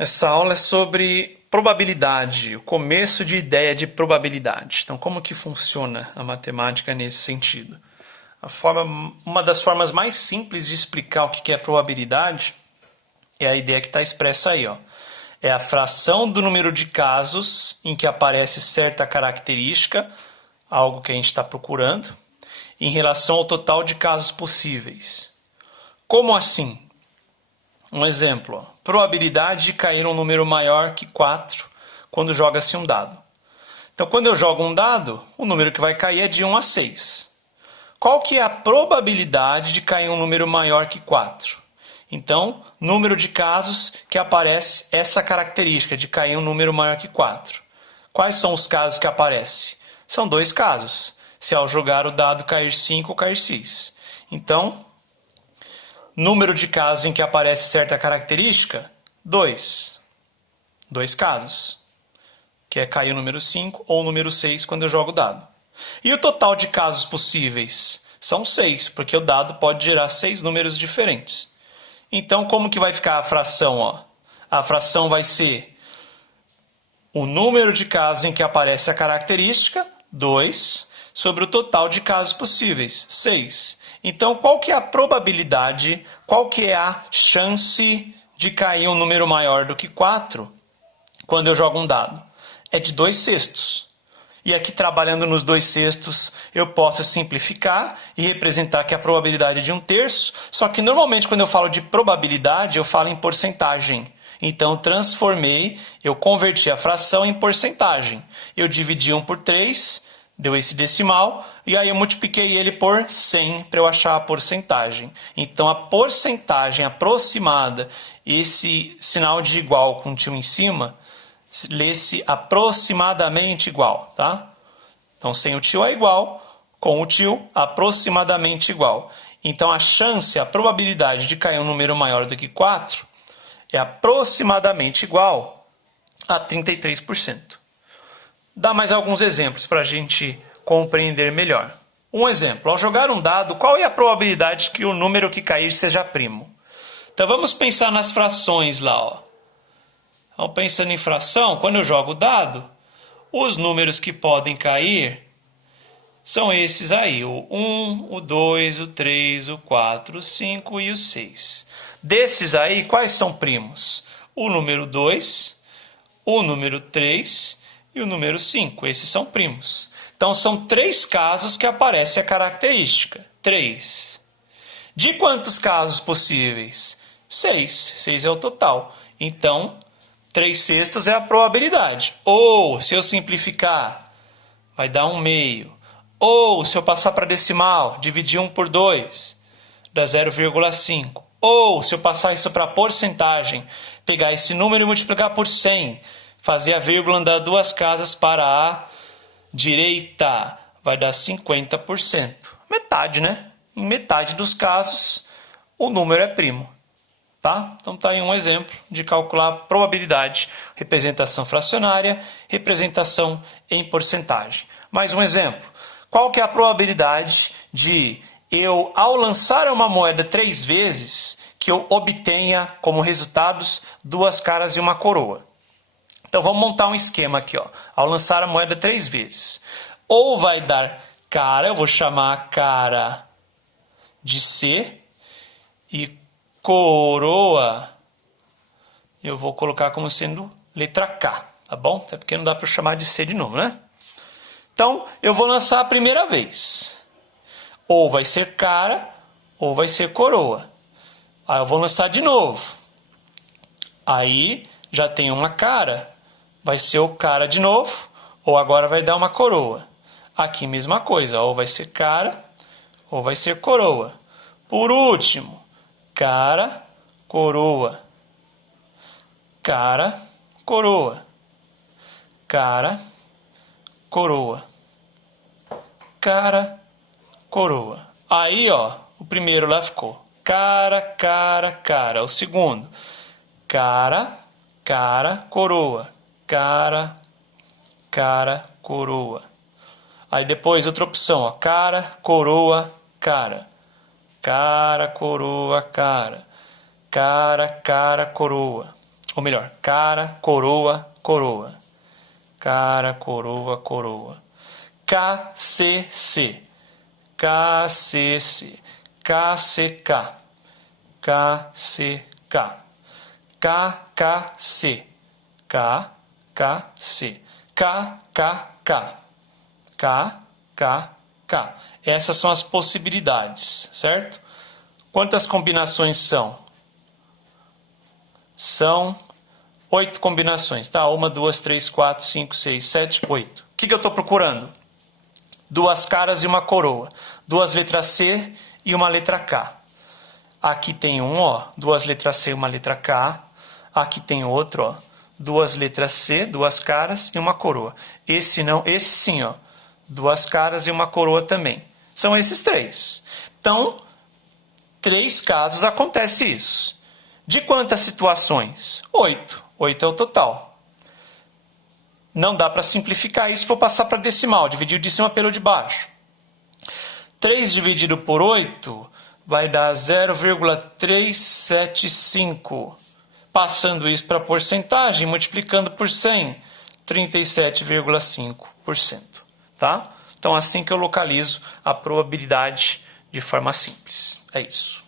Essa aula é sobre probabilidade, o começo de ideia de probabilidade. Então, como que funciona a matemática nesse sentido? Uma das formas mais simples de explicar o que é probabilidade é a ideia que está expressa aí, ó. É a fração do número de casos em que aparece certa característica, algo que a gente está procurando, em relação ao total de casos possíveis. Como assim? Um exemplo, ó. Probabilidade de cair um número maior que 4 quando joga-se um dado. Então, quando eu jogo um dado, o número que vai cair é de 1 a 6. Qual que é a probabilidade de cair um número maior que 4? Então, número de casos que aparece essa característica de cair um número maior que 4. Quais são os casos que aparecem? São dois casos. Se ao jogar o dado cair 5 ou cair 6. Então, número de casos em que aparece certa característica? 2. Dois casos. Que é cair o número 5 ou o número 6 quando eu jogo o dado. E o total de casos possíveis? São 6, porque o dado pode gerar 6 números diferentes. Então, como que vai ficar a fração? Ó? A fração vai ser o número de casos em que aparece a característica, 2, sobre o total de casos possíveis, 6. Então, qual que é a probabilidade, qual que é a chance de cair um número maior do que 4 quando eu jogo um dado? É de 2/6. E aqui, trabalhando nos 2/6, eu posso simplificar e representar que a probabilidade é de 1/3. Só que, normalmente, quando eu falo de probabilidade, eu falo em porcentagem. Então, eu converti a fração em porcentagem. Eu dividi 1 por 3, deu esse decimal, e aí eu multipliquei ele por 100 para eu achar a porcentagem. Então, a porcentagem aproximada, esse sinal de igual com o tio em cima, lê-se aproximadamente igual, tá? Então, sem o tio é igual, com o tio, aproximadamente igual. Então, a probabilidade de cair um número maior do que 4 é aproximadamente igual a 33%. Dá mais alguns exemplos para a gente compreender melhor. Um exemplo, ao jogar um dado, qual é a probabilidade que o número que cair seja primo? Então, vamos pensar nas frações lá, ó. Então, pensando em fração, quando eu jogo o dado, os números que podem cair são esses aí, o 1, o 2, o 3, o 4, o 5 e o 6. Desses aí, quais são primos? O número 2, o número 3 e o número 5. Esses são primos. Então, são 3 casos que aparece a característica. 3. De quantos casos possíveis? 6. 6 é o total. Então, 3/6 é a probabilidade. Ou, se eu simplificar, vai dar 1/2. Ou, se eu passar para decimal, dividir 1 por 2, dá 0,5. Ou, se eu passar isso para porcentagem, pegar esse número e multiplicar por 100, fazer a vírgula andar 2 casas para a direita, vai dar 50%. Metade, né? Em metade dos casos, o número é primo. Tá? Então tá aí um exemplo de calcular probabilidade, representação fracionária, representação em porcentagem. Mais um exemplo. Qual que é a probabilidade de eu, ao lançar uma moeda 3 vezes, que eu obtenha como resultados 2 caras e uma coroa? Então vamos montar um esquema aqui, ó. Ao lançar a moeda 3 vezes, ou vai dar cara, eu vou chamar a cara de C, e coroa, eu vou colocar como sendo letra K, tá bom? Até porque não dá para chamar de C de novo, né? Então, eu vou lançar a primeira vez. Ou vai ser cara, ou vai ser coroa. Aí eu vou lançar de novo. Aí, já tem uma cara, vai ser o cara de novo, ou agora vai dar uma coroa. Aqui, mesma coisa, ou vai ser cara, ou vai ser coroa. Por último, cara, coroa, cara, coroa, cara, coroa, cara, coroa. Aí, ó, o primeiro lá ficou cara, cara, cara. O segundo, cara, cara, coroa, cara, cara, coroa. Aí depois outra opção, ó, cara, coroa, cara. Cara, coroa, cara. Cara, cara, coroa. Ou melhor, cara, coroa, coroa. Cara, coroa, coroa. KCC. KCC. KCK. KCK. KKC. KKC. KKK. KKK. Essas são as possibilidades, certo? Quantas combinações são? São 8 combinações, tá? 1, 2, 3, 4, 5, 6, 7, 8. O que eu estou procurando? 2 caras e uma coroa. 2 letras C e uma letra K. Aqui tem um, ó, 2 letras C e uma letra K. Aqui tem outro, ó, 2 letras C, 2 caras e uma coroa. Esse não, esse sim, ó, 2 caras e uma coroa também. São esses 3. Então, 3 casos acontece isso. De quantas situações? 8. 8 é o total. Não dá para simplificar isso, vou passar para decimal, dividir o de cima pelo de baixo. 3 dividido por 8 vai dar 0,375. Passando isso para porcentagem, multiplicando por 100, 37,5%. Tá? Então, assim que eu localizo a probabilidade de forma simples. É isso.